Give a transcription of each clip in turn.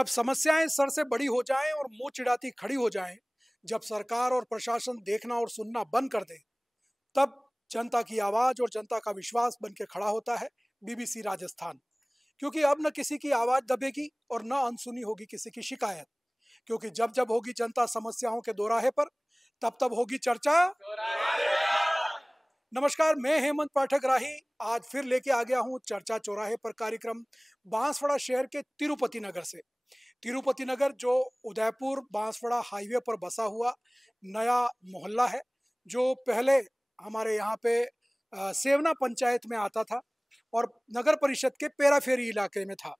जब समस्याएं सर से बड़ी हो जाएं और मुंह चिढ़ाती खड़ी हो जाएं, जब सरकार और प्रशासन देखना और सुनना बंद कर दे, तब जनता की आवाज और जनता का विश्वास बन के खड़ा होता है बीबीसी राजस्थान। क्योंकि अब न किसी की आवाज दबेगी और न अनसुनी होगी किसी की शिकायत। क्योंकि जब जब होगी जनता समस्याओं के दोराहे पर, तब तब होगी चर्चा। नमस्कार, मैं हेमंत पाठक राही आज फिर लेके आ गया हूं चर्चा चौराहे पर कार्यक्रम बांसवाड़ा शहर के तिरुपति नगर से। तिरुपति नगर जो उदयपुर बांसवाड़ा हाईवे पर बसा हुआ नया मोहल्ला है, जो पहले हमारे यहाँ पे सेवना पंचायत में आता था और नगर परिषद के पेराफेरी इलाके में था।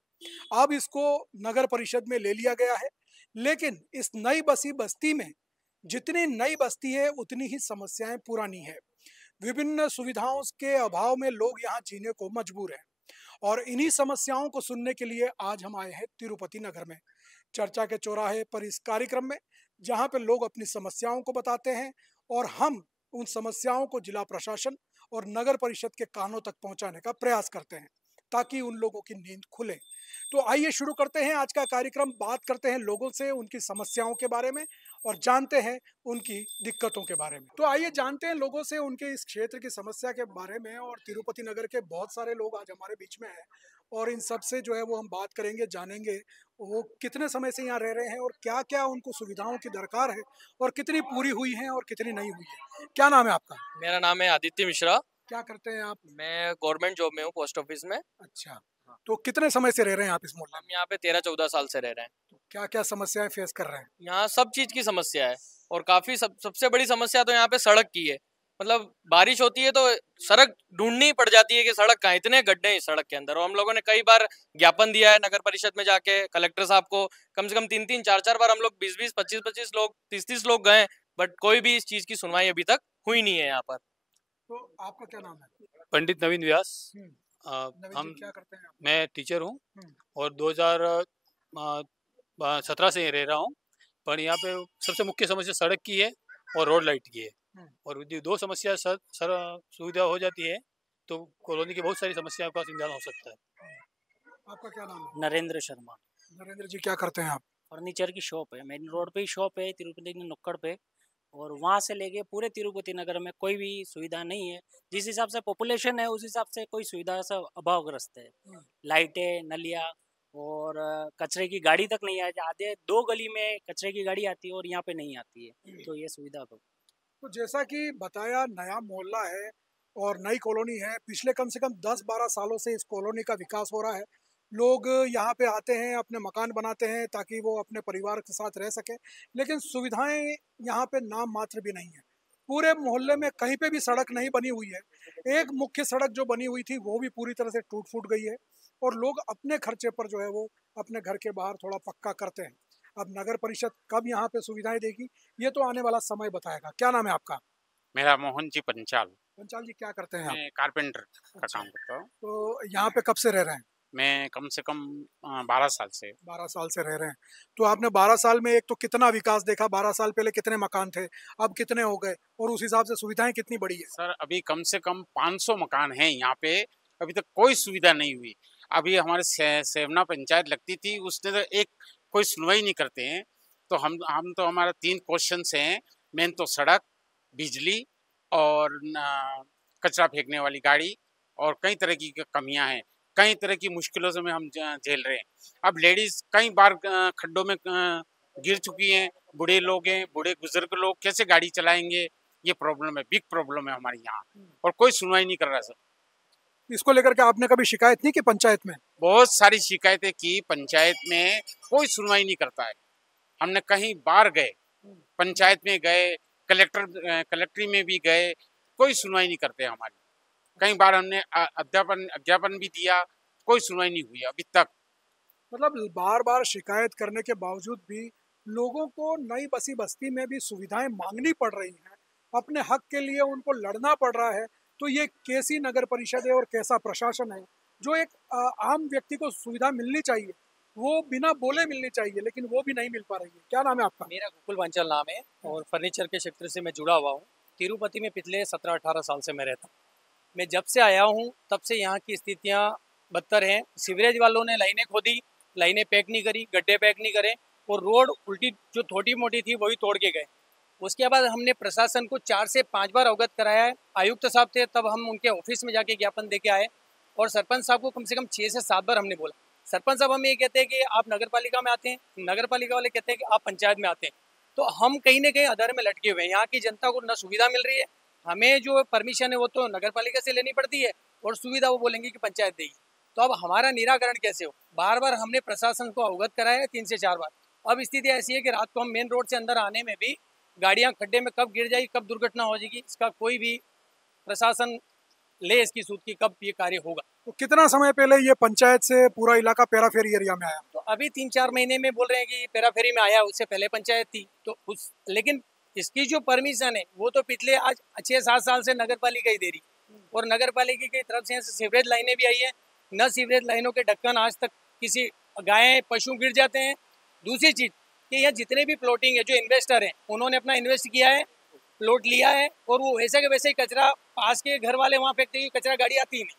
अब इसको नगर परिषद में ले लिया गया है, लेकिन इस नई बसी बस्ती में जितनी नई बस्ती है उतनी ही समस्याएं पुरानी है। विभिन्न सुविधाओं के अभाव में लोग यहाँ जीने को मजबूर हैं और इन्हीं समस्याओं को सुनने के लिए आज हम आए हैं तिरुपति नगर में चर्चा के चौराहे पर इस कार्यक्रम में, जहाँ पे लोग अपनी समस्याओं को बताते हैं और हम उन समस्याओं को जिला प्रशासन और नगर परिषद के कानों तक पहुंचाने का प्रयास करते हैं ताकि उन लोगों की नींद खुले। तो आइए शुरू करते हैं आज का कार्यक्रम। बात करते हैं लोगों से उनकी समस्याओं के बारे में और जानते हैं उनकी दिक्कतों के बारे में। तो आइए जानते हैं लोगों से उनके इस क्षेत्र की समस्या के बारे में। और तिरुपति नगर के बहुत सारे लोग आज हमारे बीच में हैं और इन सब से जो है वो हम बात करेंगे, जानेंगे वो कितने समय से यहाँ रह रहे हैं और क्या क्या उनको सुविधाओं की दरकार है और कितनी पूरी हुई है और कितनी नहीं हुई है। क्या नाम है आपका? मेरा नाम है आदित्य मिश्रा। क्या करते हैं आप? मैं गवर्नमेंट जॉब में हूँ, पोस्ट ऑफिस में। अच्छा, तो कितने समय से रह रहे हैं आप इस मोहल्ले में? हम यहाँ पे 13-14 साल से रह रहे हैं। तो क्या क्या समस्याएं फेस कर रहे हैं? यहाँ सब चीज की समस्या है और काफी सबसे बड़ी समस्या तो यहाँ पे सड़क की है। मतलब बारिश होती है तो सड़क ढूंढनी पड़ जाती है कि सड़क कहाँ, इतने गड्ढे हैं इस सड़क के अंदर। और हम लोगों ने कई बार ज्ञापन दिया है नगर परिषद में जाके, कलेक्टर साहब को कम से कम 3-3, 4-4 बार हम लोग 20-20, 25-25 लोग, 30-30 लोग गए, बट कोई भी इस चीज की सुनवाई अभी तक हुई नहीं है यहाँ पर। तो आपका क्या नाम है? पंडित नवीन व्यास। नवीन हम जी, क्या करते हैं आप? मैं टीचर हूँ हम्म, और 2017 से रह रहा हूँ। पर यहाँ पे सबसे मुख्य समस्या सड़क की है और रोड लाइट की है। हम्म। और ये दो समस्या सर सुविधा हो जाती है तो कॉलोनी की बहुत सारी समस्याओं का समाधान हो सकता है। आपका क्या नाम है? नरेंद्र शर्मा। नरेंद्र जी, क्या करते हैं आप? फर्नीचर की शॉप है, मेन रोड पे ही शॉप है तिरुपति की नुक्कड़ पे। और वहाँ से लेके पूरे तिरुपति नगर में कोई भी सुविधा नहीं है। जिस हिसाब से पॉपुलेशन है उस हिसाब से कोई सुविधा से अभावग्रस्त है। लाइटें, नलियाँ और कचरे की गाड़ी तक नहीं आती। आधे 2 गली में कचरे की गाड़ी आती है और यहाँ पे नहीं आती है, तो ये सुविधा तो जैसा कि बताया, नया मोहल्ला है और नई कॉलोनी है। पिछले कम से कम 10-12 सालों से इस कॉलोनी का विकास हो रहा है। लोग यहाँ पे आते हैं, अपने मकान बनाते हैं ताकि वो अपने परिवार के साथ रह सकें, लेकिन सुविधाएं यहाँ पे नाम मात्र भी नहीं है। पूरे मोहल्ले में कहीं पे भी सड़क नहीं बनी हुई है। एक मुख्य सड़क जो बनी हुई थी वो भी पूरी तरह से टूट फूट गई है और लोग अपने खर्चे पर जो है वो अपने घर के बाहर थोड़ा पक्का करते हैं। अब नगर परिषद कब यहाँ पे सुविधाएं देगी, ये तो आने वाला समय बताएगा। क्या नाम है आपका? मेरा मोहन जी पंचाल। पंचाल जी, क्या करते हैं आप? मैं कारपेंटर का अच्छा। काम करता हूँ। तो यहाँ पे कब से रह रहे हैं? मैं कम से कम 12 साल से। 12 साल से रह रहे हैं। तो आपने 12 साल में एक तो कितना विकास देखा? 12 साल पहले कितने मकान थे, अब कितने हो गए और उस हिसाब से सुविधाएं कितनी बढ़ी है? सर, अभी कम से कम 500 मकान हैं यहाँ पे। अभी तक कोई सुविधा नहीं हुई। अभी हमारे सेवना पंचायत लगती थी, उसने तो एक कोई सुनवाई नहीं करते हैं। तो हम तो हमारा 3 क्वेश्चन हैं। मेन तो सड़क, बिजली और कचरा फेंकने वाली गाड़ी और कई तरह की कमियां हैं। कई तरह की मुश्किलों से में हम झेल रहे हैं। अब लेडीज कई बार खड्डों में गिर चुकी हैं, बूढ़े लोग हैं, बूढ़े बुजुर्ग लोग कैसे गाड़ी चलाएंगे? ये प्रॉब्लम है, बिग प्रॉब्लम है हमारे यहाँ और कोई सुनवाई नहीं कर रहा सर। इसको लेकर के आपने कभी शिकायत नहीं की पंचायत में? बहुत सारी शिकायतें की पंचायत में, कोई सुनवाई नहीं करता है। हमने कहीं बार गए, पंचायत में गए, कलेक्ट्री में भी गए, कोई सुनवाई नहीं करते हमारी। कई बार हमने अध्यापन भी दिया, कोई सुनवाई नहीं हुई अभी तक। मतलब बार बार शिकायत करने के बावजूद भी लोगों को नई बसी बस्ती में भी सुविधाएं मांगनी पड़ रही हैं, अपने हक के लिए उनको लड़ना पड़ रहा है। तो ये कैसी नगर परिषद है और कैसा प्रशासन है? जो एक आम व्यक्ति को सुविधा मिलनी चाहिए वो बिना बोले मिलनी चाहिए, लेकिन वो भी नहीं मिल पा रही है। क्या नाम है आपका? मेरा गोकुल पांचाल नाम है और फर्नीचर के क्षेत्र से मैं जुड़ा हुआ हूँ। तिरुपति में पिछले 17-18 साल से मैं रहता हूँ। मैं जब से आया हूँ तब से यहाँ की स्थितियाँ बदतर हैं। सीवरेज वालों ने लाइनें खोदी लाइनें पैक नहीं करी, गड्ढे पैक नहीं करे और रोड उल्टी जो छोटी मोटी थी वही तोड़ के गए। उसके बाद हमने प्रशासन को 4 से 5 बार अवगत कराया है। आयुक्त साहब थे तब हम उनके ऑफिस में जाके ज्ञापन दे के आए और सरपंच साहब को कम से कम 6 से 7 बार हमने बोला। सरपंच साहब हमें ये कहते हैं कि आप नगर पालिका में आते हैं, नगर पालिका वाले कहते हैं कि आप पंचायत में आते हैं। तो हम कहीं ना कहीं अधर में लटके हुए हैं। यहाँ की जनता को न सुविधा मिल रही है, हमें जो परमिशन है वो तो नगर पालिका से लेनी पड़ती है और सुविधा वो बोलेंगे कि पंचायत देगी। तो अब हमारा निराकरण कैसे हो? बार बार हमने प्रशासन को अवगत कराया है 3 से 4 बार। अब स्थिति ऐसी है कि रात को हम मेन रोड से अंदर आने में भी गाड़ियां खड्डे में कब गिर जाएगी, कब दुर्घटना हो जाएगी, इसका कोई भी प्रशासन ले इसकी सूद की कब ये कार्य होगा। तो कितना समय पहले ये पंचायत से पूरा इलाका पेराफेरी एरिया में आया? तो अभी 3-4 महीने में बोल रहे हैं कि पेराफेरी में आया, उससे पहले पंचायत थी। तो उस लेकिन इसकी जो परमिशन है वो तो पिछले आज 6-7 साल से नगर पालिका ही दे रही और नगर पालिका की तरफ से सीवरेज लाइनें भी आई है। न सीवरेज लाइनों के ढक्कन आज तक किसी गाय पशु गिर जाते हैं। दूसरी चीज़ कि यहाँ जितने भी प्लॉटिंग है, जो इन्वेस्टर हैं उन्होंने अपना इन्वेस्ट किया है, प्लॉट लिया है और वो वैसे के वैसे ही कचरा पास के घर वाले वहाँ फेंकते हैं, कचरा गाड़ी आती ही नहीं।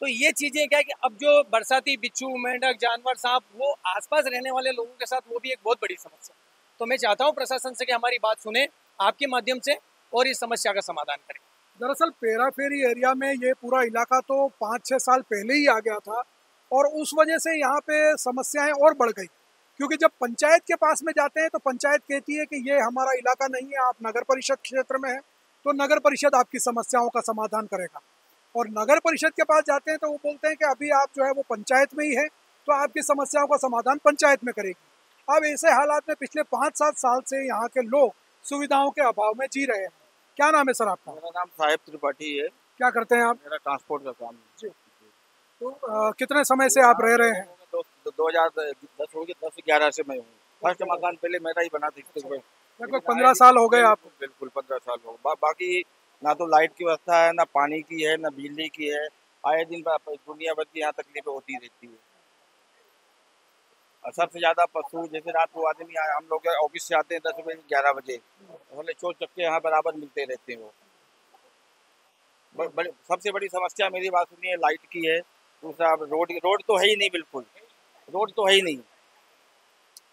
तो ये चीज़ें क्या है कि अब जो बरसाती बिच्छू, मेंढक, जानवर, सांप वो आसपास रहने वाले लोगों के साथ वो भी एक बहुत बड़ी समस्या। तो मैं चाहता हूँ प्रशासन से कि हमारी बात सुने आपके माध्यम से और इस समस्या का समाधान करें। दरअसल पेराफेरी एरिया में ये पूरा इलाका तो 5-6 साल पहले ही आ गया था और उस वजह से यहाँ पे समस्याएं और बढ़ गई, क्योंकि जब पंचायत के पास में जाते हैं तो पंचायत कहती है कि ये हमारा इलाका नहीं है, आप नगर परिषद क्षेत्र में हैं, तो नगर परिषद आपकी समस्याओं का समाधान करेगा। और नगर परिषद के पास जाते हैं तो वो बोलते हैं कि अभी आप जो है वो पंचायत में ही है, तो आपकी समस्याओं का समाधान पंचायत में करेगी। अब ऐसे हालात में पिछले 5-7 साल से यहाँ के लोग सुविधाओं के अभाव में जी रहे हैं। क्या नाम है सर आपका? मेरा नाम साहिब त्रिपाठी है। क्या करते हैं आप? मेरा ट्रांसपोर्ट का काम है। जी। तो कितने समय से आप रह रहे हैं? 2010-11 से मैं हूँ। फर्स्ट मकान पहले मेरा ही बना था। लगभग 15 साल हो गए आपको? बिल्कुल 15 साल हो गए। बाकी ना तो लाइट की व्यवस्था है, ना पानी की है, ना बिजली की है। आए दिन दुनिया भर की यहाँ तकलीफें होती रहती है। और सबसे ज़्यादा पशु, जैसे रात को आदमी हम लोग ऑफिस से आते हैं 10 बजे 11 बजे, बोले चोर चक्के यहाँ बराबर मिलते रहते हैं। वो सबसे बड़ी समस्या मेरी बात सुनिए, लाइट की है। दूसरा रोड तो है ही नहीं, बिल्कुल रोड तो है ही नहीं।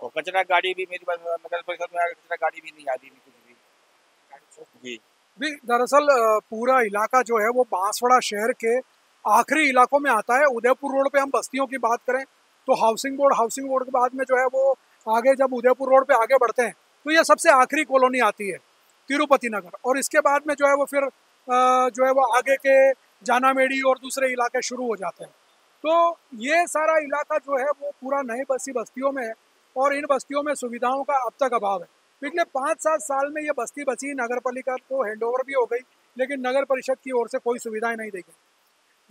और कचरा गाड़ी भी मेरी नगर परिषद में कचरा गाड़ी भी नहीं आती कुछ भी। भी दरअसल पूरा इलाका जो है वो बांसवाड़ा शहर के आखिरी इलाकों में आता है। उदयपुर रोड पे हम बस्तियों की बात करें तो हाउसिंग बोर्ड के बाद में जो है वो आगे जब उदयपुर रोड पे आगे बढ़ते हैं तो ये सबसे आखिरी कॉलोनी आती है तिरुपति नगर, और इसके बाद में जो है वो फिर जो है वो आगे के जानामेड़ी और दूसरे इलाके शुरू हो जाते हैं। तो ये सारा इलाका जो है वो पूरा नए बस्तियों में है और इन बस्तियों में सुविधाओं का अब तक अभाव है। पिछले 5-7 साल में ये बस्ती बची, नगर पालिका को हैंडओवर भी हो गई, लेकिन नगर परिषद की ओर से कोई सुविधाएं नहीं दी गई।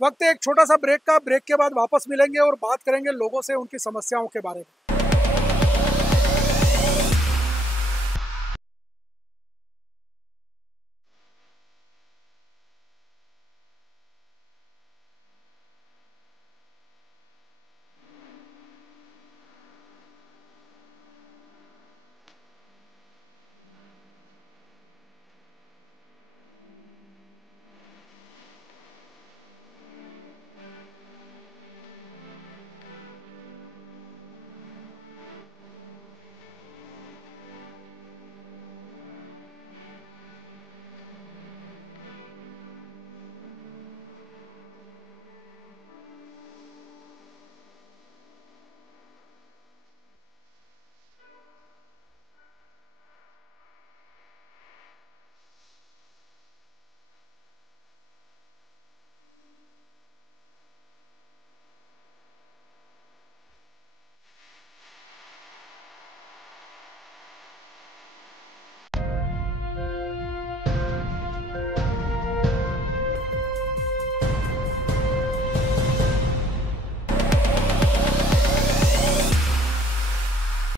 वक्त है एक छोटा सा ब्रेक का। ब्रेक के बाद वापस मिलेंगे और बात करेंगे लोगों से उनकी समस्याओं के बारे में।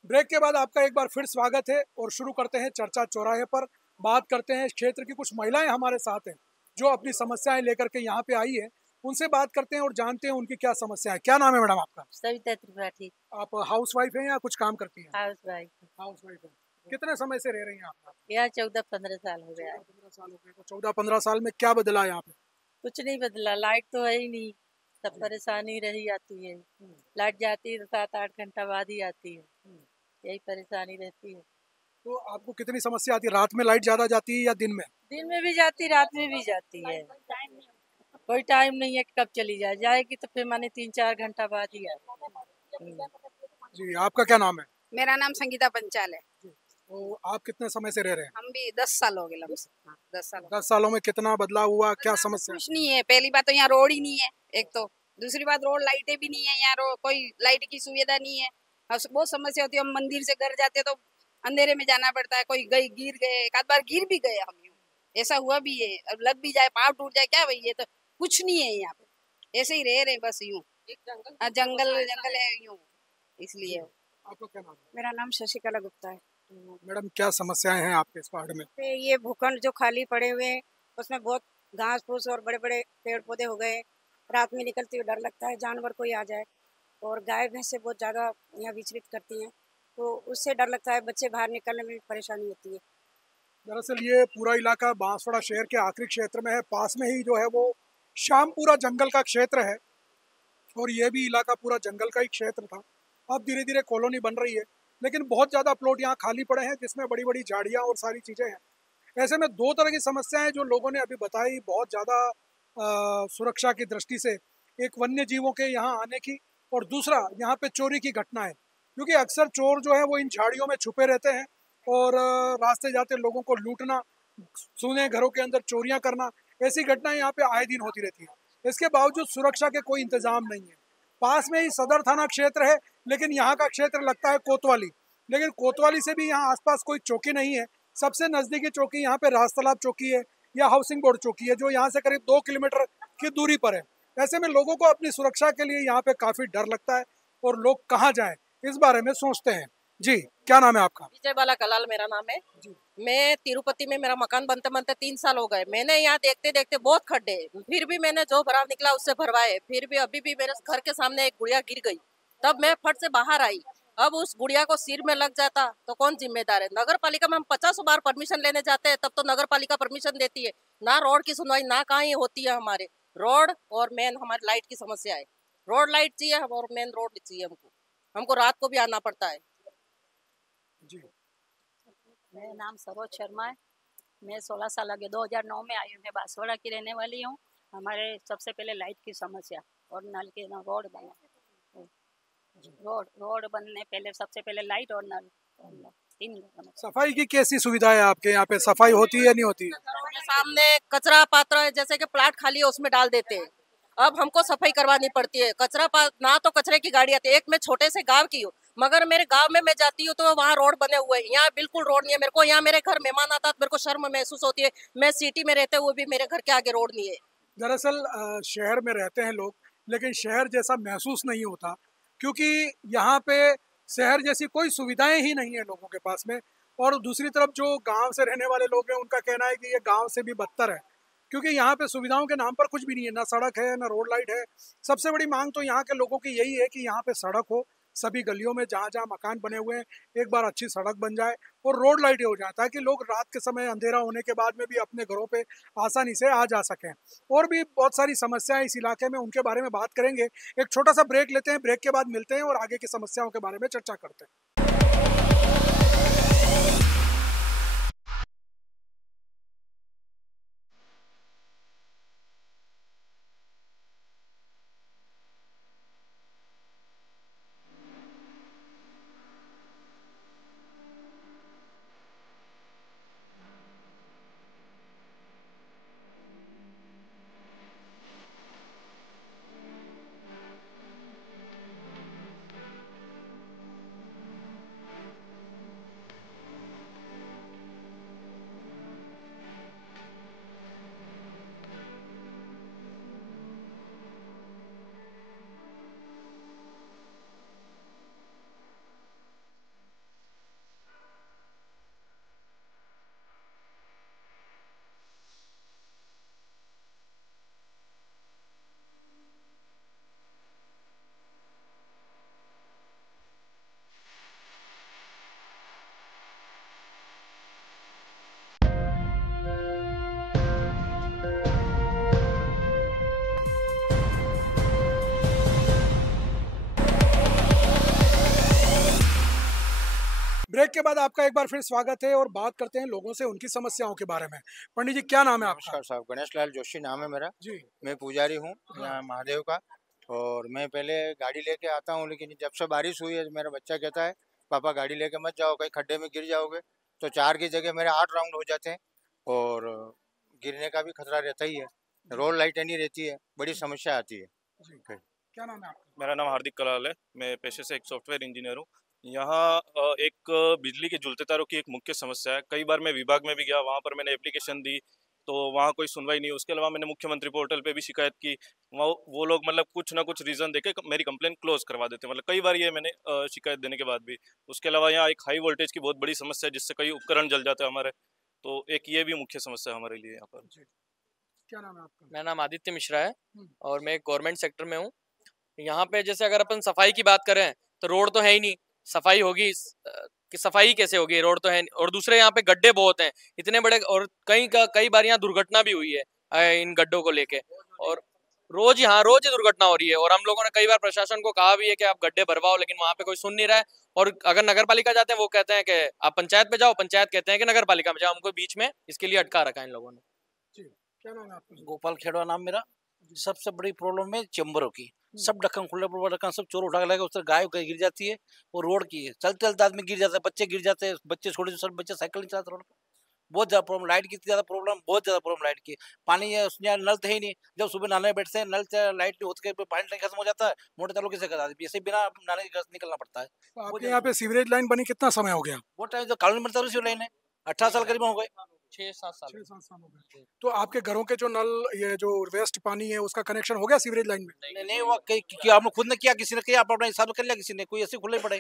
ब्रेक के बाद आपका एक बार फिर स्वागत है और शुरू करते हैं चर्चा चौराहे पर। बात करते हैं क्षेत्र की कुछ महिलाएं हमारे साथ हैं जो अपनी समस्याएं लेकर के यहाँ पे आई है। उनसे बात करते हैं और जानते हैं उनकी क्या समस्या है। क्या नाम है मैडम आपका? सविता त्रिपाठी। आप हाउस वाइफ हैं या कुछ काम करती हैं? House wife. हाउस वाइफ है। कितने समय से रह रही हैं आप? यहाँ 14-15 साल हो गया। 14-15 साल हो गए। तो 14-15 साल में क्या बदला यहाँ पे? कुछ नहीं बदला, लाइट तो है ही नहीं, तब परेशानी रही आती है। लाइट जाती है तो 7-8 घंटा बाद ही आती है। यही परेशानी रहती है। तो आपको कितनी समस्या आती है? रात में लाइट ज़्यादा जाती है या दिन में? दिन में भी जाती, रात में भी जाती है। कोई टाइम नहीं है कि कब चली जाए। जाएगी तो फिर माने 3-4 घंटा बाद ही आएगी। जी, आपका क्या नाम है? मेरा नाम संगीता पंचाल है। तो आप कितने समय से रह रहे हैं? हम भी 10 साल हो गए लमसम। हाँ, 10 साल 10 सालों में कितना बदलाव हुआ? क्या बदलाव तो समस्या? कुछ नहीं है। पहली बात तो यहाँ रोड ही नहीं है एक तो। दूसरी बात रोड लाइटें भी नहीं है यहाँ। कोई लाइट की सुविधा नहीं है। बहुत समस्या होती है। हम मंदिर से घर जाते तो अंधेरे में जाना पड़ता है। कोई गई गिर गए, एक आध बार गिर भी गए हम। ऐसा हुआ भी है। अब लग भी जाए, पाँव टूट जाए, क्या भाई, ये तो कुछ नहीं है यहाँ पे। ऐसे ही रह रहे बस यूं। जंगल जंगल है यूं, इसलिए। आपका क्या नाम है? मेरा नाम शशिकला गुप्ता है। तो मैडम क्या समस्याएं हैं आपके इस वार्ड में? ये भूखंड जो खाली पड़े हुए हैं उसमें बहुत घास फूस और बड़े बड़े पेड़ पौधे हो गए। रात में निकलते हुए डर लगता है जानवर कोई आ जाए। और गाय भैंसे बहुत ज़्यादा यहाँ विचरित करती हैं, तो उससे डर लगता है। बच्चे बाहर निकलने में भी परेशानी होती है। दरअसल ये पूरा इलाका बांसवाड़ा शहर के आखिरी क्षेत्र में है। पास में ही जो है वो श्यामपुरा जंगल का क्षेत्र है और ये भी इलाका पूरा जंगल का ही क्षेत्र था। अब धीरे धीरे कॉलोनी बन रही है, लेकिन बहुत ज़्यादा प्लॉट यहाँ खाली पड़े हैं जिसमें बड़ी बड़ी झाड़ियाँ और सारी चीज़ें हैं। ऐसे में दो तरह की समस्याएं जो लोगों ने अभी बताई, बहुत ज़्यादा सुरक्षा की दृष्टि से, एक वन्य जीवों के यहाँ आने की और दूसरा यहाँ पे चोरी की घटना है, क्योंकि अक्सर चोर जो है वो इन झाड़ियों में छुपे रहते हैं और रास्ते जाते लोगों को लूटना, सूने घरों के अंदर चोरियां करना, ऐसी घटनाएं यहाँ पे आए दिन होती रहती हैं। इसके बावजूद सुरक्षा के कोई इंतजाम नहीं है। पास में ही सदर थाना क्षेत्र है, लेकिन यहाँ का क्षेत्र लगता है कोतवाली, लेकिन कोतवाली से भी यहाँ आसपास कोई चौकी नहीं है। सबसे नज़दीकी चौकी यहाँ पे राज तालाब चौकी है या हाउसिंग बोर्ड चौकी है, जो यहाँ से करीब 2 किलोमीटर की दूरी पर है। ऐसे में लोगों को अपनी सुरक्षा के लिए यहाँ पे काफ़ी डर लगता है और लोग कहाँ जाएं इस बारे में सोचते हैं। जी, क्या नाम है आपका? विजय बाला कलाल मेरा नाम है। मैं तिरुपति में, मेरा मकान बनते बनते 3 साल हो गए। मैंने यहाँ देखते देखते बहुत खड्डे, फिर भी मैंने जो भराव निकला उससे भरवाए। फिर भी अभी भी मेरे घर के सामने एक गुड़िया गिर गई, तब मैं फट से बाहर आई। अब उस गुड़िया को सिर में लग जाता तो कौन जिम्मेदार है? नगर पालिका में हम 50 बार परमिशन लेने जाते हैं, तब तो नगर पालिका परमिशन देती है ना। रोड की सुनवाई ना कहाँ ही होती है। हमारे रोड और मेन हमारी लाइट की समस्या है। रोड लाइट चाहिए और मेन रोड चाहिए हमको। हमको रात को भी आना पड़ता है। जी, मेरा नाम सरोज शर्मा है। मैं 16 साल आगे 2009 में आई हूँ। मैं बांसवाड़ा की रहने वाली हूँ। हमारे सबसे पहले लाइट की समस्या और नल के ना रोड बने। रोड बनने पहले सबसे पहले लाइट और नल, 3 सफाई की कैसी सुविधा है आपके यहाँ पे? सफाई होती है या नहीं होती है? घरों के सामने कचरा पात्र है, जैसे कि प्लाट खाली है उसमें डाल देते हैं। अब हमको सफाई करवानी पड़ती है। ना तो कचरे की गाड़ी आती है। एक मैं छोटे से गांव की हूँ, मगर मेरे गांव में मैं जाती हूँ तो वहाँ रोड बने हुए हैं। यहाँ बिल्कुल रोड नहीं है। मेरे को यहाँ मेरे घर मेहमान आता है तो मेरे को शर्म महसूस होती है। मैं सिटी में रहते हुए भी मेरे घर के आगे रोड नहीं है। दरअसल शहर में रहते हैं लोग, लेकिन शहर जैसा महसूस नहीं होता, क्योंकि यहाँ पे शहर जैसी कोई सुविधाएं ही नहीं है लोगों के पास में। और दूसरी तरफ जो गांव से रहने वाले लोग हैं उनका कहना है कि ये गांव से भी बदतर है, क्योंकि यहाँ पे सुविधाओं के नाम पर कुछ भी नहीं है। ना सड़क है, ना रोड लाइट है। सबसे बड़ी मांग तो यहाँ के लोगों की यही है कि यहाँ पे सड़क हो, सभी गलियों में जहाँ जहाँ मकान बने हुए हैं एक बार अच्छी सड़क बन जाए और रोड लाइटें हो जाए, ताकि लोग रात के समय अंधेरा होने के बाद में भी अपने घरों पे आसानी से आ जा सकें। और भी बहुत सारी समस्याएं इस इलाके में, उनके बारे में बात करेंगे। एक छोटा सा ब्रेक लेते हैं, ब्रेक के बाद मिलते हैं और आगे की समस्याओं के बारे में चर्चा करते हैं। ब्रेक के बाद आपका एक बार फिर स्वागत है और बात करते हैं लोगों से उनकी समस्याओं के बारे में। पंडित जी, क्या नाम है आपका? नमस्कार साहब, गणेश लाल जोशी नाम है मेरा जी। मैं पुजारी हूँ यहाँ महादेव का। और मैं पहले गाड़ी लेके आता हूँ, लेकिन जब से बारिश हुई है तो मेरा बच्चा कहता है पापा गाड़ी लेके मत जाओ, कहीं खड्डे में गिर जाओगे। तो 4 की जगह मेरे 8 राउंड हो जाते हैं और गिरने का भी खतरा रहता ही है। रोड लाइटें नहीं रहती है, बड़ी समस्या आती है। क्या नाम है आपका? मेरा नाम हार्दिक कलाल है, मैं पेशे से एक सॉफ्टवेयर इंजीनियर हूँ। यहाँ एक बिजली के झूलते तारों की एक मुख्य समस्या है। कई बार मैं विभाग में भी गया, वहाँ पर मैंने एप्लीकेशन दी तो वहाँ कोई सुनवाई नहीं। उसके अलावा मैंने मुख्यमंत्री पोर्टल पे भी शिकायत की, वहाँ वो लोग मतलब कुछ ना कुछ रीज़न देके मेरी कंप्लेन क्लोज करवा देते हैं। मतलब कई बार ये मैंने शिकायत देने के बाद भी। उसके अलावा यहाँ एक हाई वोल्टेज की बहुत बड़ी समस्या है जिससे कई उपकरण जल जाते हैं हमारे, तो एक ये भी मुख्य समस्या है हमारे लिए यहाँ पर। क्या नाम है आपका? मेरा नाम आदित्य मिश्रा है और मैं एक गवर्नमेंट सेक्टर में हूँ। यहाँ पे जैसे अगर अपन सफाई की बात करें तो रोड तो है ही नहीं, सफाई होगी कि सफाई कैसे होगी, रोड तो है नहीं। और दूसरे यहाँ पे गड्ढे बहुत हैं इतने बड़े, और कई बार यहाँ दुर्घटना भी हुई है इन गड्ढों को लेके, और रोज ही दुर्घटना हो रही है। और हम लोगों ने कई बार प्रशासन को कहा भी है कि आप गड्ढे भरवाओ, लेकिन वहाँ पे कोई सुन नहीं रहा है। और अगर नगर पालिका जाते हैं वो कहते हैं कि आप पंचायत पे जाओ, पंचायत कहते हैं कि नगर पालिका में जाओ। हमको बीच में इसके लिए अटका रखा है इन लोगों ने। क्या नाम है आपका? गोपाल खेड़वा नाम मेरा। सबसे बड़ी प्रॉब्लम है चेम्बरों की। सब ढक्कन खुले ढक्कन सब चोर उठा के लगे, उससे गाय गिर जाती है। और रोड की है, चलते चलते आदमी गिर जाता है, बच्चे गिर जाते हैं, बच्चे छोटे छोटे बच्चे साइकिल नहीं चलाते रोड पर। बहुत ज्यादा प्रॉब्लम, लाइट की ज्यादा प्रॉब्लम, बहुत ज्यादा प्रॉब्लम लाइट की। पानी यहाँ नल तो ही नहीं, जब सुबह नहाने बैठते हैं नल से लाइट नहीं होती, पानी खत्म हो जाता है, मोटर चालू कैसे करा देती है, ऐसे बिना नहाने के निकलना पड़ता है। आपके यहाँ पे सीवरेज लाइन बनी कितना समय हो गया? वो टाइम जो कॉलोनी मिलता है लाइन है 18 साल करीब हो गए, 6-7 साल हो गए। तो आपके घरों के जो नल, ये जो वेस्ट पानी है उसका कनेक्शन हो गया सीवरेज लाइन में? नहीं हुआ, आप लोग खुद ने किया, किसी ने किया, आप अपना हिसाब कर लिया, किसी ने, कोई ऐसे खुले पड़े।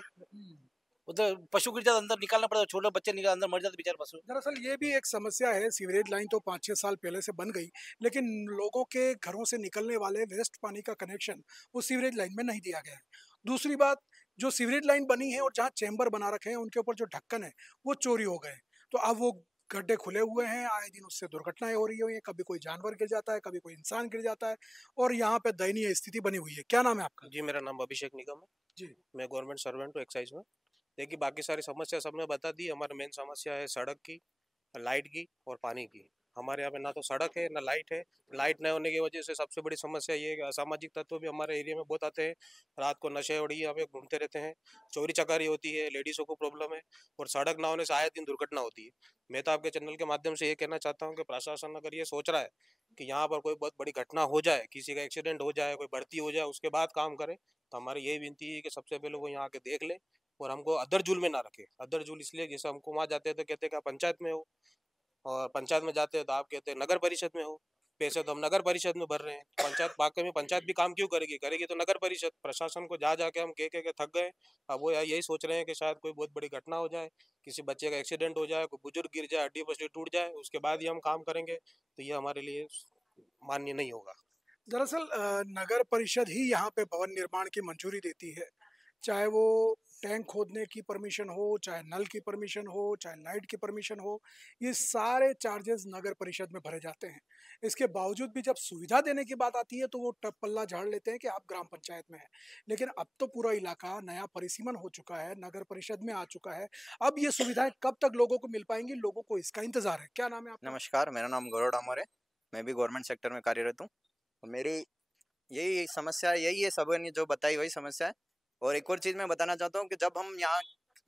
उधर पशु गिर जाता, अंदर निकालना पड़ता, छोटे बच्चे निकाल अंदर मर जाते बेचारे पशु। दरअसल ये भी एक समस्या है। सीवरेज लाइन तो 5-6 साल पहले से बन गई, लेकिन लोगों के घरों से निकलने वाले वेस्ट पानी का कनेक्शन वो सीवरेज लाइन में नहीं दिया गया है। दूसरी बात, जो सीवरेज लाइन बनी है और जहाँ चैम्बर बना रखे हैं उनके ऊपर जो ढक्कन है वो चोरी हो गए। तो अब वो गड्ढे खुले हुए हैं, आए दिन उससे दुर्घटनाएं हो रही हैं। कभी कोई जानवर गिर जाता है, कभी कोई इंसान गिर जाता है, और यहाँ पे दयनीय स्थिति बनी हुई है। क्या नाम है आपका? जी, मेरा नाम अभिषेक निगम है जी। मैं गवर्नमेंट सर्वेंट हूँ एक्साइज में। देखिए, बाकी सारी समस्या सबने बता दी। हमारी मेन समस्या है सड़क की, लाइट की और पानी की। हमारे यहाँ पे ना तो सड़क है ना लाइट है। लाइट न होने की वजह से सबसे बड़ी समस्या ये है कि असामाजिक तत्व भी हमारे एरिया में बहुत आते हैं। रात को नशे उड़ी यहाँ पे घूमते रहते हैं, चोरी चकारी होती है, लेडीज़ों को प्रॉब्लम है, और सड़क ना होने से आए दिन दुर्घटना होती है। मैं तो आपके चैनल के माध्यम से ये कहना चाहता हूँ कि प्रशासन अगर ये सोच रहा है कि यहाँ पर कोई बहुत बड़ी घटना हो जाए, किसी का एक्सीडेंट हो जाए, कोई भर्ती हो जाए, उसके बाद काम करे, तो हमारी यही विनती है कि सबसे पहले वो यहाँ आके देख ले और हमको अदर जुल में ना रखे। अदर जुल इसलिए, जैसे हमको वहाँ जाते हैं तो कहते हैं कि आप पंचायत में हो, और पंचायत में जाते हैं तो आप कहते हैं नगर परिषद में हो। पैसे तो हम नगर परिषद में भर रहे हैं, पंचायत वाकई में पंचायत भी काम क्यों करेगी तो नगर परिषद। प्रशासन को जा जाके हम कह के थक गए। अब वो यही सोच रहे हैं कि शायद कोई बहुत बड़ी घटना हो जाए, किसी बच्चे का एक्सीडेंट हो जाए, कोई बुजुर्ग गिर जाए, हड्डी पसली टूट जाए, उसके बाद ही हम काम करेंगे, तो ये हमारे लिए मान्य नहीं होगा। दरअसल नगर परिषद ही यहाँ पे भवन निर्माण की मंजूरी देती है, चाहे वो टैंक खोदने की परमिशन हो, चाहे नल की परमिशन हो, चाहे लाइट की परमिशन हो, ये सारे चार्जेस नगर परिषद में भरे जाते हैं। इसके बावजूद भी जब सुविधा देने की बात आती है तो वो पल्ला झाड़ लेते हैं कि आप ग्राम पंचायत में हैं। लेकिन अब तो पूरा इलाका नया परिसीमन हो चुका है, नगर परिषद में आ चुका है। अब ये सुविधाएं कब तक लोगों को मिल पाएंगी, लोगों को इसका इंतजार है। क्या नाम है आपका? नमस्कार, मेरा नाम गौरव डामोर है, मैं भी गवर्नमेंट सेक्टर में कार्यरत हूँ। मेरी यही समस्या, यही है, सब ने जो बताई वही समस्या है। और एक और चीज़ मैं बताना चाहता हूँ कि जब हम यहाँ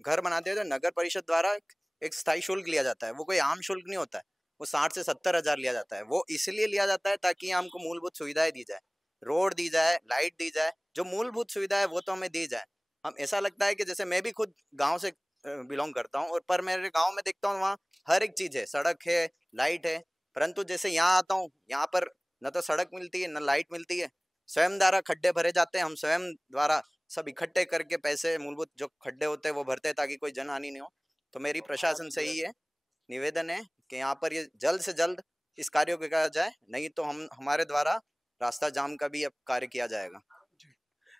घर बनाते हैं तो नगर परिषद द्वारा एक स्थायी शुल्क लिया जाता है। वो कोई आम शुल्क नहीं होता है, वो 60 से 70 हज़ार लिया जाता है। वो इसलिए लिया जाता है ताकि हमको मूलभूत सुविधाएं दी जाए, रोड दी जाए, लाइट दी जाए, जो मूलभूत सुविधा है वो तो हमें दी जाए। हम ऐसा लगता है कि जैसे मैं भी खुद गाँव से बिलोंग करता हूँ, और पर मेरे गाँव में देखता हूँ वहाँ हर एक चीज़ है, सड़क है, लाइट है, परंतु जैसे यहाँ आता हूँ, यहाँ पर न तो सड़क मिलती है न लाइट मिलती है। स्वयं द्वारा खड्डे भरे जाते हैं, हम स्वयं द्वारा सब इकट्ठे करके पैसे मूलभूत जो खड्डे होते हैं वो भरते हैं ताकि कोई जनहानि नहीं हो। तो मेरी प्रशासन से ही है निवेदन है कि यहाँ पर ये जल्द से जल्द इस कार्य को किया जाए, नहीं तो हमारे द्वारा रास्ता जाम का भी अब कार्य किया जाएगा।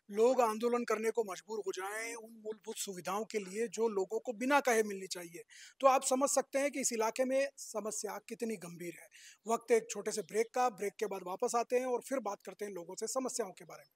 लोग आंदोलन करने को मजबूर हो जाएं उन मूलभूत सुविधाओं के लिए जो लोगों को बिना कहे मिलनी चाहिए, तो आप समझ सकते हैं कि इस इलाके में समस्या कितनी गंभीर है। वक्त एक छोटे से ब्रेक का, ब्रेक के बाद वापस आते हैं और फिर बात करते हैं लोगों से समस्याओं के बारे में।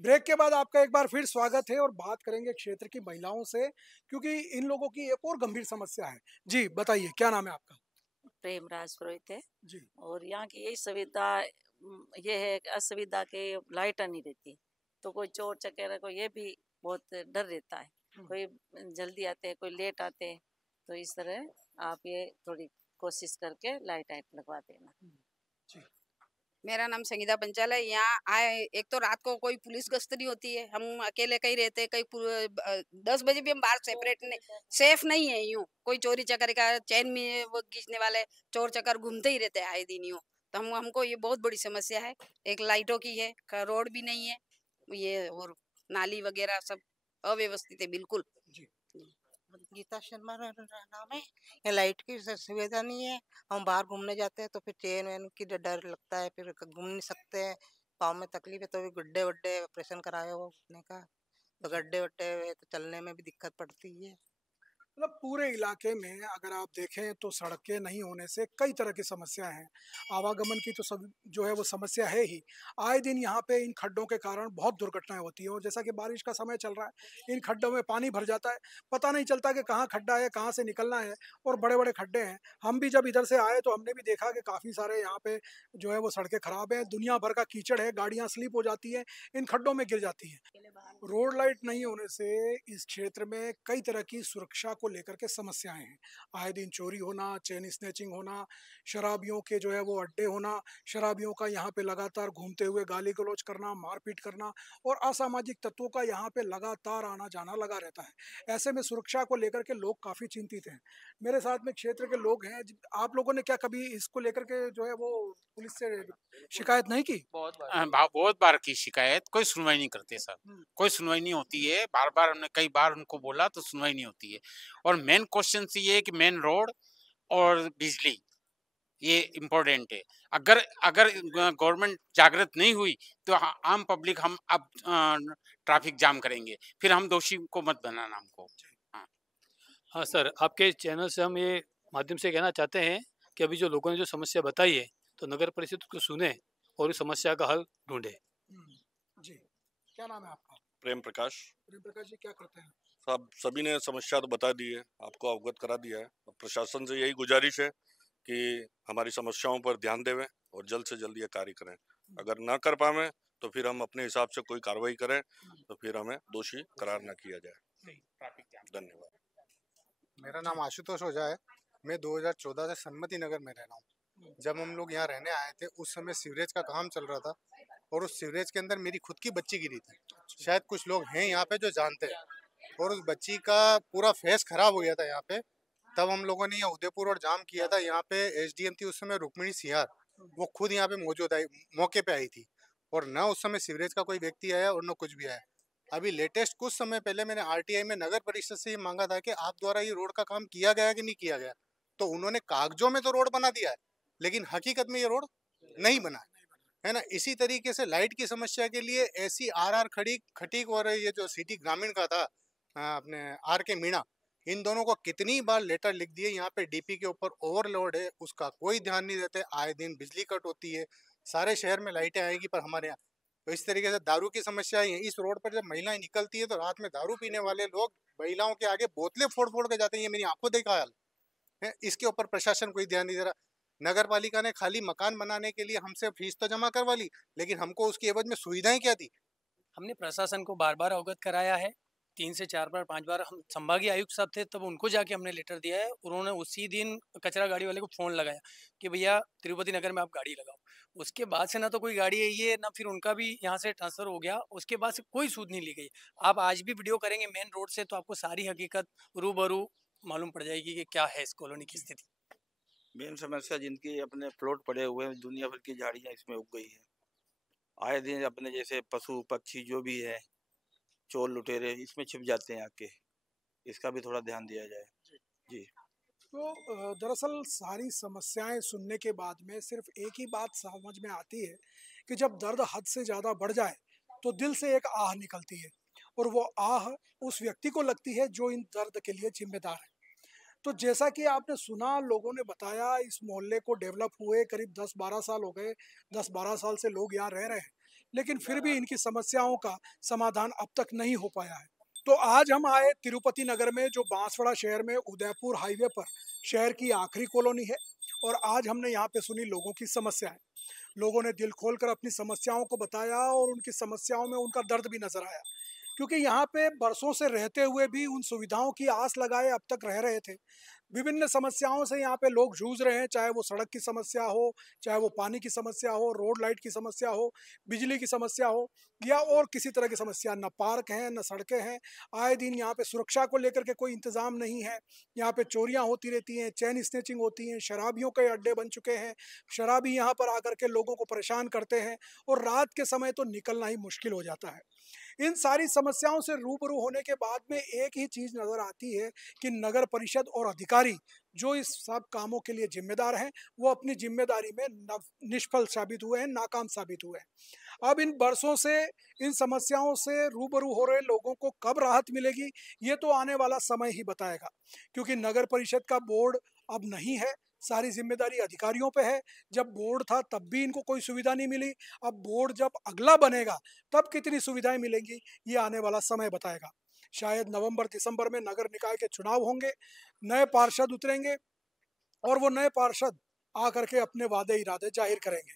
ब्रेक के बाद आपका एक बार फिर स्वागत है और बात करेंगे क्षेत्र की महिलाओं से, क्योंकि इन लोगों की एक और गंभीर समस्या है। जी बताइए, क्या नाम है आपका? प्रेमराज पुरोहित है। जी। और यहाँ की यही सुविधा ये है कि असुविधा के लाइट नहीं रहती, तो कोई चोर चकेरा को ये भी बहुत डर रहता है, कोई जल्दी आते हैं कोई लेट आते हैं, तो इस तरह आप ये थोड़ी कोशिश करके लाइट लगवा देना। मेरा नाम संगीता पंचाल है। यहाँ आए, एक तो रात को कोई पुलिस गश्त नहीं होती है, हम अकेले कहीं रहते हैं, कहीं 10 बजे भी हम बाहर सेफ नहीं है। यूँ कोई चोरी चकारी का चैन में वो खींचने वाले चोर चक्कर घूमते ही रहते हैं आए दिन यूँ। तो हमको ये बहुत बड़ी समस्या है। एक लाइटों की है, रोड भी नहीं है ये, और नाली वगैरह सब अव्यवस्थित है बिल्कुल। गीता शर्मा नाम है। ये लाइट की सुविधा नहीं है, हम बाहर घूमने जाते हैं तो फिर चेन वेन की डर लगता है, फिर घूम नहीं सकते हैं, पाँव में तकलीफ है तो भी गड्ढे वड्ढे ऑपरेशन कराए हो घुटने का, तो गड्ढे वड्ढे तो चलने में भी दिक्कत पड़ती है। मतलब पूरे इलाके में अगर आप देखें तो सड़कें नहीं होने से कई तरह की समस्याएं हैं। आवागमन की तो सब जो है वो समस्या है ही। आए दिन यहाँ पे इन खड्डों के कारण बहुत दुर्घटनाएं होती हैं, और जैसा कि बारिश का समय चल रहा है, इन खड्डों में पानी भर जाता है, पता नहीं चलता कि कहाँ खड्डा है, कहाँ से निकलना है, और बड़े बड़े खड्डे हैं। हम भी जब इधर से आए तो हमने भी देखा कि काफ़ी सारे यहाँ पे जो है वो सड़कें खराब हैं, दुनिया भर का कीचड़ है, गाड़ियाँ स्लिप हो जाती हैं, इन खड्डों में गिर जाती हैं। रोड लाइट नहीं होने से इस क्षेत्र में कई तरह की सुरक्षा को लेकर के समस्याएं हैं। आए दिन चोरी होना, चेन स्नैचिंग होना, शराबियों के जो है वो अड्डे होना, शराबियों का यहाँ पे लगातार घूमते हुए गाली गलौज करना, मारपीट करना, और असामाजिक तत्वों का यहाँ पे लगातार आना जाना लगा रहता है। ऐसे में सुरक्षा को लेकर के लोग काफ़ी चिंतित हैं। मेरे साथ में क्षेत्र के लोग हैं। आप लोगों ने क्या कभी इसको लेकर के जो है वो पुलिस से शिकायत नहीं की? बहुत बार की शिकायत, कोई सुनवाई नहीं करते सर, कोई सुनवाई नहीं होती है। बार बार हमने कई बार उनको बोला तो सुनवाई नहीं होती है। और मेन क्वेश्चन ये है कि मेन रोड और बिजली ये इम्पोर्टेंट है। अगर अगर गवर्नमेंट जागृत नहीं हुई तो आम पब्लिक हम अब ट्रैफिक जाम करेंगे, फिर हम दोषी को मत बनाना हमको। हाँ सर, आपके चैनल से हम ये माध्यम से कहना चाहते हैं कि अभी जो लोगों ने जो समस्या बताई है तो नगर परिषद को सुने और इस समस्या का हल ढूंढे। जी, क्या नाम है आपका? प्रेम प्रकाश। प्रेम प्रकाश जी, क्या करते हैं? साहब सभी ने समस्या तो बता दी है, आपको अवगत करा दिया है। प्रशासन से यही गुजारिश है कि हमारी समस्याओं पर ध्यान देवें और जल्द से जल्द ये कार्य करें। अगर ना कर पावे तो फिर हम अपने हिसाब से कोई कार्रवाई करें, तो फिर हमें दोषी करार न किया जाए। धन्यवाद। मेरा नाम आशुतोष ओझा है। मैं 2014 से सन्मति नगर में रह रहा हूँ। जब हम लोग यहाँ रहने आए थे उस समय सीवरेज का काम चल रहा था, और उस सीवरेज के अंदर मेरी खुद की बच्ची गिरी थी। शायद कुछ लोग हैं यहाँ पे जो जानते हैं, और उस बच्ची का पूरा फेस खराब हो गया था यहाँ पे। तब हम लोगों ने यहाँ उदयपुर और जाम किया था। यहाँ पे एसडीएम थी उस समय रुक्मिणी सियार, वो खुद यहाँ पे मौजूद आई, मौके पे आई थी, और न उस समय सीवरेज का कोई व्यक्ति आया और न कुछ भी आया। अभी लेटेस्ट कुछ समय पहले मैंने आरटीआई में नगर परिषद से ये मांगा था कि आप द्वारा ये रोड का काम किया गया कि नहीं किया गया, तो उन्होंने कागजों में तो रोड बना दिया है, लेकिन हकीकत में ये रोड नहीं बना है ना। इसी तरीके से लाइट की समस्या के लिए ऐसी आरआर खटीक और ये जो सिटी ग्रामीण का था अपने आर के मीणा, इन दोनों को कितनी बार लेटर लिख दिए। यहाँ पे डीपी के ऊपर ओवरलोड है, उसका कोई ध्यान नहीं देते। आए दिन बिजली कट होती है, सारे शहर में लाइटें आएगी पर हमारे यहाँ तो इस तरीके से दारू की समस्या है। इस रोड पर जब महिलाएं निकलती है तो रात में दारू पीने वाले लोग महिलाओं के आगे बोतलें फोड़ फोड़ के जाते हैं, ये मेरी आंखों देखा हाल है। इसके ऊपर प्रशासन कोई ध्यान नहीं दे रहा। नगर पालिका ने खाली मकान बनाने के लिए हमसे फीस तो जमा करवा ली, लेकिन हमको उसकी एवज में सुविधाएं क्या दी? हमने प्रशासन को बार बार अवगत कराया है, 3 से 4 बार 5 बार। हम संभागीय आयुक्त साहब थे तब उनको जाके हमने लेटर दिया है, उन्होंने उसी दिन कचरा गाड़ी वाले को फ़ोन लगाया कि भैया तिरुपति नगर में आप गाड़ी लगाओ। उसके बाद से ना तो कोई गाड़ी आई है, ना फिर उनका भी यहाँ से ट्रांसफ़र हो गया। उसके बाद से कोई सूद नहीं ली गई। आप आज भी वीडियो करेंगे मेन रोड से तो आपको सारी हकीकत रूबरू मालूम पड़ जाएगी कि क्या है इस कॉलोनी की स्थिति। मेन समस्या जिनकी अपने प्लॉट पड़े हुए हैं, दुनिया भर की झाड़ियाँ इसमें उग गई है। आए दिन अपने जैसे पशु पक्षी जो भी है, चोर लुटेरे इसमें छिप जाते हैं आके, इसका भी थोड़ा ध्यान दिया जाए। जी। तो दरअसल सारी समस्याएं सुनने के बाद में सिर्फ एक ही बात समझ में आती है कि जब दर्द हद से ज़्यादा बढ़ जाए तो दिल से एक आह निकलती है, और वो आह उस व्यक्ति को लगती है जो इन दर्द के लिए जिम्मेदार है। तो जैसा कि आपने सुना, लोगों ने बताया, इस मोहल्ले को डेवलप हुए करीब 10-12 साल हो गए। 10-12 साल से लोग यहाँ रह रहे हैं, लेकिन फिर भी इनकी समस्याओं का समाधान अब तक नहीं हो पाया है। तो आज हम आए तिरुपति नगर में, जो बांसवाड़ा शहर में उदयपुर हाईवे पर शहर की आखिरी कॉलोनी है, और आज हमने यहाँ पे सुनी लोगों की समस्याएं। लोगों ने दिल खोलकर अपनी समस्याओं को बताया और उनकी समस्याओं में उनका दर्द भी नजर आया, क्योंकि यहाँ पे बरसों से रहते हुए भी उन सुविधाओं की आस लगाए अब तक रह रहे थे। विभिन्न समस्याओं से यहाँ पे लोग जूझ रहे हैं, चाहे वो सड़क की समस्या हो, चाहे वो पानी की समस्या हो, रोड लाइट की समस्या हो, बिजली की समस्या हो, या और किसी तरह की समस्या। न पार्क हैं, न सड़कें हैं। आए दिन यहाँ पे सुरक्षा को लेकर के कोई इंतजाम नहीं है। यहाँ पे चोरियां होती रहती हैं, चेन स्नेचिंग होती हैं, शराबियों के अड्डे बन चुके हैं। शराबी यहाँ पर आकर के लोगों को परेशान करते हैं और रात के समय तो निकलना ही मुश्किल हो जाता है। इन सारी समस्याओं से रूबरू होने के बाद में एक ही चीज नजर आती है कि नगर परिषद और अधिकारी जो इस सब कामों के लिए जिम्मेदार हैं, वो अपनी जिम्मेदारी में निष्फल साबित हुए हैं, नाकाम साबित हुए हैं। अब इन बरसों से इन समस्याओं से रूबरू हो रहे लोगों को कब राहत मिलेगी, ये तो आने वाला समय ही बताएगा, क्योंकि नगर परिषद का बोर्ड अब नहीं है। सारी जिम्मेदारी अधिकारियों पे है। जब बोर्ड था तब भी इनको कोई सुविधा नहीं मिली। अब बोर्ड जब अगला बनेगा तब कितनी सुविधाएं मिलेंगी, ये आने वाला समय बताएगा। शायद नवंबर दिसंबर में नगर निकाय के चुनाव होंगे, नए पार्षद उतरेंगे और वो नए पार्षद आकर के अपने वादे इरादे जाहिर करेंगे।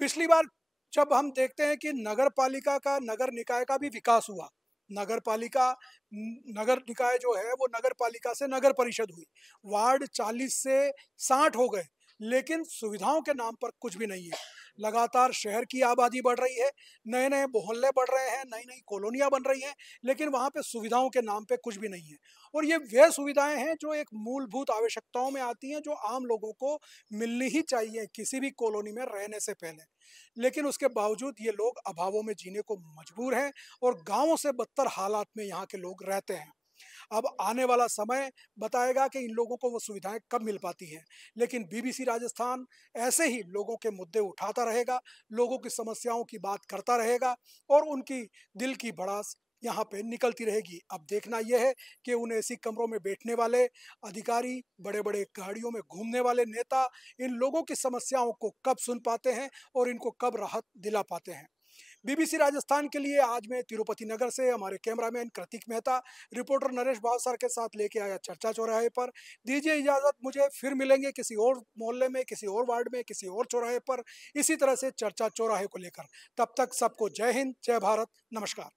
पिछली बार जब हम देखते हैं कि नगर पालिका का, नगर निकाय का भी विकास हुआ, नगर निकाय जो है वो नगर पालिका से नगर परिषद हुई, वार्ड 40 से 60 हो गए, लेकिन सुविधाओं के नाम पर कुछ भी नहीं है। लगातार शहर की आबादी बढ़ रही है, नए नए मोहल्ले बढ़ रहे हैं, नई नई कॉलोनियां बन रही हैं, लेकिन वहाँ पे सुविधाओं के नाम पे कुछ भी नहीं है। और ये वे सुविधाएं हैं जो एक मूलभूत आवश्यकताओं में आती हैं, जो आम लोगों को मिलनी ही चाहिए किसी भी कॉलोनी में रहने से पहले। लेकिन उसके बावजूद ये लोग अभावों में जीने को मजबूर हैं और गांवों से बदतर हालात में यहाँ के लोग रहते हैं। अब आने वाला समय बताएगा कि इन लोगों को वो सुविधाएं कब मिल पाती हैं। लेकिन बीबीसी राजस्थान ऐसे ही लोगों के मुद्दे उठाता रहेगा, लोगों की समस्याओं की बात करता रहेगा और उनकी दिल की भड़ास यहाँ पे निकलती रहेगी। अब देखना यह है कि उन ऐसी कमरों में बैठने वाले अधिकारी, बड़े बड़े गाड़ियों में घूमने वाले नेता इन लोगों की समस्याओं को कब सुन पाते हैं और इनको कब राहत दिला पाते हैं। बीबीसी राजस्थान के लिए आज मैं तिरुपति नगर से हमारे कैमरामैन कृतिक मेहता, रिपोर्टर नरेश भावसार के साथ लेके आया चर्चा चौराहे पर। दीजिए इजाजत, मुझे फिर मिलेंगे किसी और मोहल्ले में, किसी और वार्ड में, किसी और चौराहे पर, इसी तरह से चर्चा चौराहे को लेकर। तब तक सबको जय हिंद, जय भारत, नमस्कार।